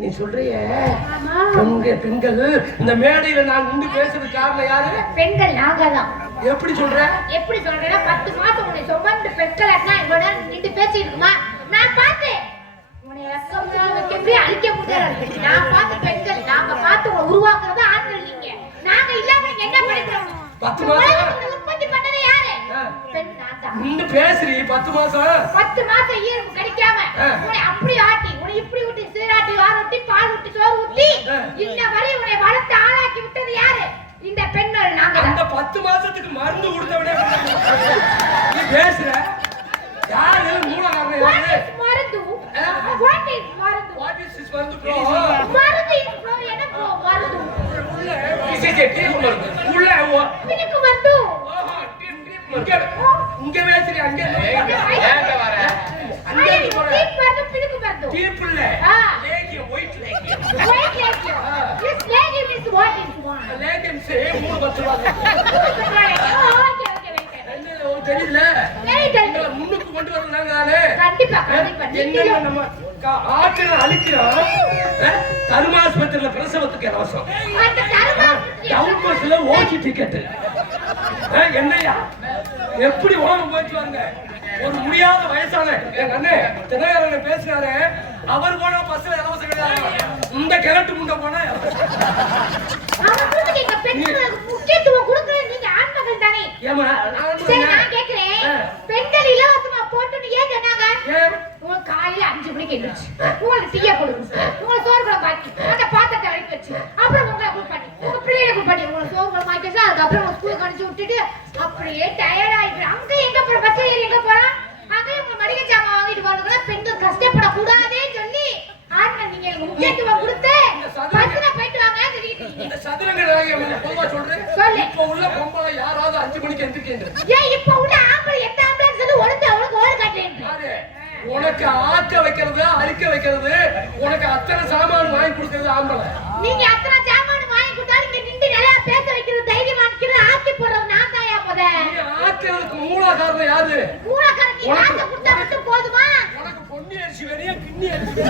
நீ சொல்றிய பெண்கள் இந்த மேடையில நான் நின்று பேசுறது காரணம் யாரு? பெண்கள் நாங்க தான். எப்படி சொல்ற? எப்படி சொல்றேன்னா 10 மாசம் உன்னை சுமந்து பெற்கலன்னா இவ்வளவு நேரம் நின்று பேசிட்டு இருக்குமா? நான் பார்த்தேன். உன்னை எக்கம்னா எப்படி அழிக்க முடியாது. நான் பார்த்த பெண்கள் நாங்க பார்த்து உருவாக்குறது ஆண்கள் நீங்க. நாங்க இல்லாம என்ன படிக்கிறோம்? 10 மாசம் உற்பத்தி பண்ணது யாரு? பெண் நான் தான். நின்று பேசுறீ 10 மாசம். 10 மாசம் ஈரம் கிடைக்காம உன்னை அப்படி ஆட்டி உன்னை இப்படி ஊட்டி சீராட்டி வாரூட்டி பால் ஊட்டி சோறு ஊட்டி இந்த வரை உன்னை வளர்த்து ஆளாக்கி விட்டது யாரு? இந்த பெண்கள் நாங்க. அந்த 10 மாசத்துக்கு மருந்து கொடுத்தவனே நீ பேசுற யாரு? மூல காரணம் யாரு? மருந்து. வாட் இஸ் மருந்து? வாட் இஸ் திஸ் மருந்து ப்ரோ? மருந்து இஸ் ப்ரோ என்ன ப்ரோ மருந்து? உள்ள விசேஷ டீம் மருந்து. உள்ள பின்னுக்கு மருந்து. இங்க பேசுறீ அங்க ஏங்க வர அங்க போற டீப் மருந்து பின்னுக்கு மருந்து. டீப் இல்ல லேகியம் ஒயிட் லேகியம். ஒயிட் லேகியம். This லேகியம் is what is one? லேகியம் சே 3 ரூபாய். Okay okay wait. தெரியல தெரியல. முன்னுக்கு கொண்டு வரலாங்க நானே. கண்டிப்பா கண்டிப்பா. என்ன நம்ம ஆட்களை அழிக்கிறோம். தர்மாஸ்பத்திரியில பிரசவத்துக்கு இலவசம். அந்த தர்மாஸ்பத்திரி டவுன் பஸ்ல ஓசி டிக்கெட். என்னையா எப்படி ஓரம் போயிட்டு வாங்க? ஒரு முடியாத வயசான எங்க அண்ணே தினகரன் பேசுறாரு. அவர் போனா பஸ்ல இலவசம் கிடையாது. இந்த கிழட்டு முண்டை போனா அவங்களுக்கு நீங்க பெண்களுக்கு முக்கியத்துவம் கொடுக்கறது நீங்க ஆண்கள் தானே? ஏமா சரி நான் கேக்குறேன். பெண்கள் இலவசமா போட்டுன்னு ஏன் சொன்னாங்க? உங்க காலையில 5 மணிக்கு எந்திரிச்சு உங்களுக்கு டீயை கொடுங்க, உங்களை சோறு குழம்பு ஆக்கி அந்த பாத்திரத்தை வடிக்க வச்சு அப்புறம் உங்களை குளிப்பாட்டி உங்க பிள்ளைகளை குளிப்பாட்டி உங்களை சோறு குழம்பு ஆக்கி வச்சு அதுக்கப்புறம் உங்க ஸ்கூலுக்கு அனுப்பிச்சு விட்டுட்டு அப்படியே டயர்ட் ஆயிட்டு அங்க எங்க போற பஸ் ஏறி எங்க போறா அங்க உங்க மளிகை ஜாமான் வாங்கிட்டு போறதுக்குள்ள பெண்கள் கஷ்டப்படக்கூடாதே சொல்லி ஆண்கள் நீங்க முக்கியத்துவம் கொடுத்து பஸ்ல போயிட்டு வாங்க சொல்லிட்டு இந்த சதுரங்க நாயகம் பொதுவா சொல்றேன். இப்ப உள்ள பொம்பளை யாராவது 5 மணிக்கு எந்திரிக்கேன். ஏன் இப்ப உள்ள ஆம்பளை 8 ஆம்பளைன்னு சொல்லி ஒருத்த அவளுக்கு ஓடு காட்டேன். உனக்கு ஆக்க வைக்கிறது அரிக்க வைக்கிறது உனக்கு அத்தனை சாமான் வாங்கி கொடுக்கறது ஆம்பளை. நீங்க அத்தனை சாமான் வாங்கி கொடுத்தாலும் இங்க நின்று நல்லா பேச வைக்கிறது தைரியமா நிக்கிறது ஆக்கி போடுறது நான் தாயா முத. நீ ஆக்கிறதுக்கு மூல காரணம் யாரு? மூல காரணம் நீ ஆக்க கொடுத்தா மட்டும் போதுமா? உனக்கு பொன்னி அரிசி வேணியா கிண்ணி அரிசி?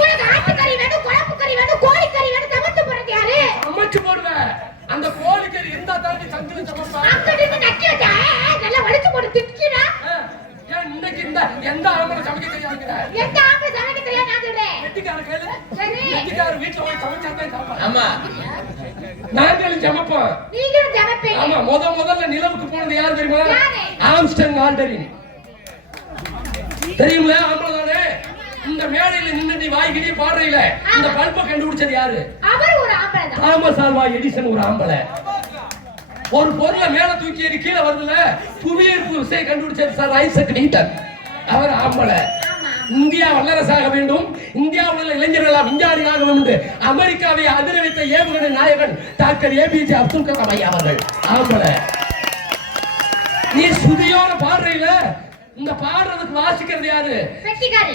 உனக்கு ஆட்டுக்கறி வேணும், குழம்பு கறி வேணும், கோழி கறி வேணும், சமைச்சு போடுறது யாரு? சமைச்சு போடுவேன். அந்த கோழி கறி இருந்தா தாண்டி தங்கில சமைப்பா. அங்க நின்னு நக்கி வச்சா நல்லா வலிச்சு போட்டு திக்கிறா. ஏன் இன்னைக்கு இந்த எந்த ஆம்பளை சமைக்க தெரியாதுங்கற? எந்த ஆம்பளை சமைக்க தெரியாது நான் சொல்றேன். வெட்டிக்கார கேளு. சரி. வெட்டிக்கார வீட்ல போய் சமைச்சாதான் சாப்பிடுவாங்க. ஆமா. நாங்களும் சமைப்போம். நீங்களும் சமைப்பீங்க. ஆமா முதல்ல நிலவுக்கு போனது யார் தெரியுமா? யாரு? ஆம்ஸ்டர்ங் ஆல்டரின். தெரியுமா? ஆம்பளை தானே. இந்த மேடையில நின்னு நீ வாய்கிடி பாடுறீல இந்த பல்பை கண்டுபிடிச்சது யாரு? அவர் ஒரு ஆம்பளை தான். தாமஸ் ஆல்வா எடிசன் ஒரு ஆம்பளை. ஒரு பொருளை மேல தூக்கி எறி கீழே வருதுல புவியீர்ப்பு விசையை கண்டுபிடிச்சது சார் ஐசக் நியூட்டன். அவர் ஆம்பளை. இந்தியா வல்லரசாக வேண்டும், இந்தியாவில் உள்ள இளைஞர்கள் விஞ்ஞானியாக வேண்டும் என்று அமெரிக்காவை அதிர வைத்த ஏவுகணை நாயகன் டாக்டர் ஏபிஜே அப்துல் கலாம் ஐயா அவர்கள் ஆம்பளை. நீ சுதியோட பாடுறீல இந்த பாடுறதுக்கு வாசிக்கிறது யாரு?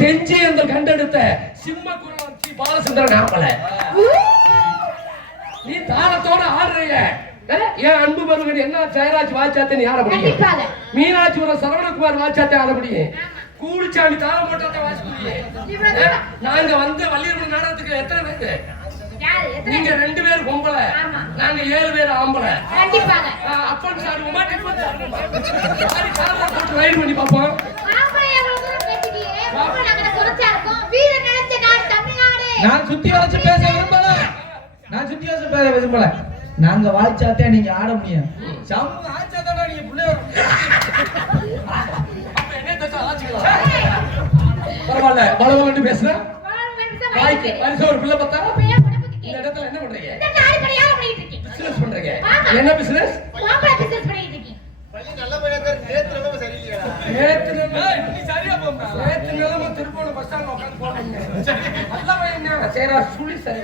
தெஞ்சி அந்த கண்டெடுத்த சிம்ம குரவர்த்தி பாலச்சந்திரன் ஆம்பளை. நீ தாளத்தோட ஆடுறீங்க. ஏன் அன்பு மருமகன் என்ன ஜெயராஜ் வாய்ச்சாத்தே யார முடியும்? மீனாட்சிபுரம் சரவணகுமார் வாய்ச்சாத்தே ஆட முடியும்? கூலிச்சாமி தாளம் போட்டாத்தே வாசி முடியும்? நாங்க வந்து வள்ளியம்மன் நாடகத்துக்கு எத்தனை பேரு? நீங்க 2 பேர் பொம்பளை, நாங்க 7 பேர் ஆம்பளை. கண்டிப்பாக. அப்பன் சாடுவோமா டிஃபன் சாடுவோமா? சாரி காரணம் போட்டு ரைட் பண்ணி பாப்போம். ஆம்பளை எவ்வளவு தூரம் பேசிட்டீங்க? பொம்பளை நாங்க குறைச்சா இருக்கோம். வீர நினைச்ச நாடு தமிழ்நாடு. நான் சுத்தி வளைச்சு பேச விரும்பல. நான் சுத்தி வளைச்சு பேச விரும்பல. நாங்க வாழ்ச்சாத்தே நீங்க ஆட முடியும். சமூக ஆச்சாதானா நீங்க புள்ளைய அப்ப என்ன தச்சா ஆச்சுங்களா? பரவாயில்ல பலவலன்னு பேசுற. வாய்க்கு வருஷ ஒரு பிள்ளை பார்த்தா இந்த இடத்துல என்ன பண்றீங்க? இந்த நாடு பணியார பண்ணிட்டு இருக்கீங்க. பிசினஸ் பண்றீங்க. என்ன பிசினஸ்? மாம்பழ பிசினஸ் பண்ணிட்டு இருக்கீங்க. பள்ளி நல்ல பையனா நேத்து நம்ம சரியில்லையா? நேத்து நீ சரியா போம்டா. நேத்து நிலம திருப்போண பஸ் ஸ்டாண்ட்ல உட்கார்ந்து போறீங்க. நல்ல பையனா சேரா சுழி சரி.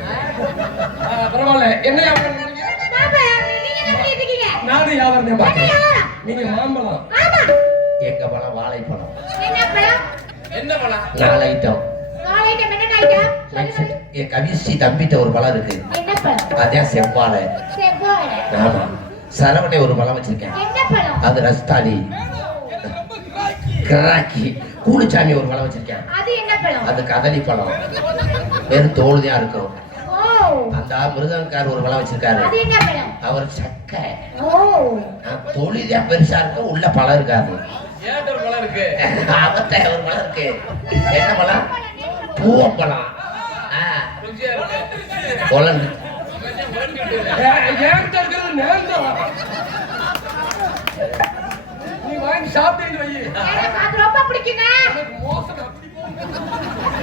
பரவாயில்ல என்ன வியாபாரம் பண்றீங்க? மாம்பழம் நீங்க என்ன பண்ணிட்டு இருக்கீங்க? நாடு வியாபாரம் பாக்குறேன். நீங்க மாம்பழம். ஆமா. எங்க பழம் வாழைப்பழம். என்ன பழம்? என்ன பழம்? 4 ஐட்டம். 4 ஐட்டம் என்ன ஐட்டம்? என் கவிசி தம்பிட்ட ஒரு பழம் இருக்கு. என்ன பழம்? அதே செவ்வாழை. செவ்வாழை. ஆமா. சரவணே ஒரு பழம் வச்சிருக்கேன். என்ன பழம்? அது ரஸ்தாலி. கிராக்கி. கூலிச்சாமி ஒரு பழம் வச்சிருக்கேன். அது என்ன பழம்? அது கதலி பழம். வெறும் தோலுதான் இருக்கும். ஓ. அந்த மிருதங்கார் ஒரு பழம் வச்சிருக்காரு. அது என்ன பழம்? அவர் சக்கை. ஓ. தொழிதான் பெருசா இருக்கும், உள்ள பழம் இருக்காது. ஏன்ட்ட ஒரு பழம் இருக்கு. அவத்த ஒரு பழம் இருக்கு. என்ன பழம்? பூவப்பழம். ருசியா இருக்கு. கொலன். கொஞ்சம் உடைஞ்சிட்டு இருக்கு. ஏன்ட்ட இருக்கிறது நேர்ந்தவா? நீ வாங்கி சாப்பிட்டு வை. எனக்கு அது ரொம்ப பிடிக்குங்க. எனக்கு மோசம் அப்படி போகும்.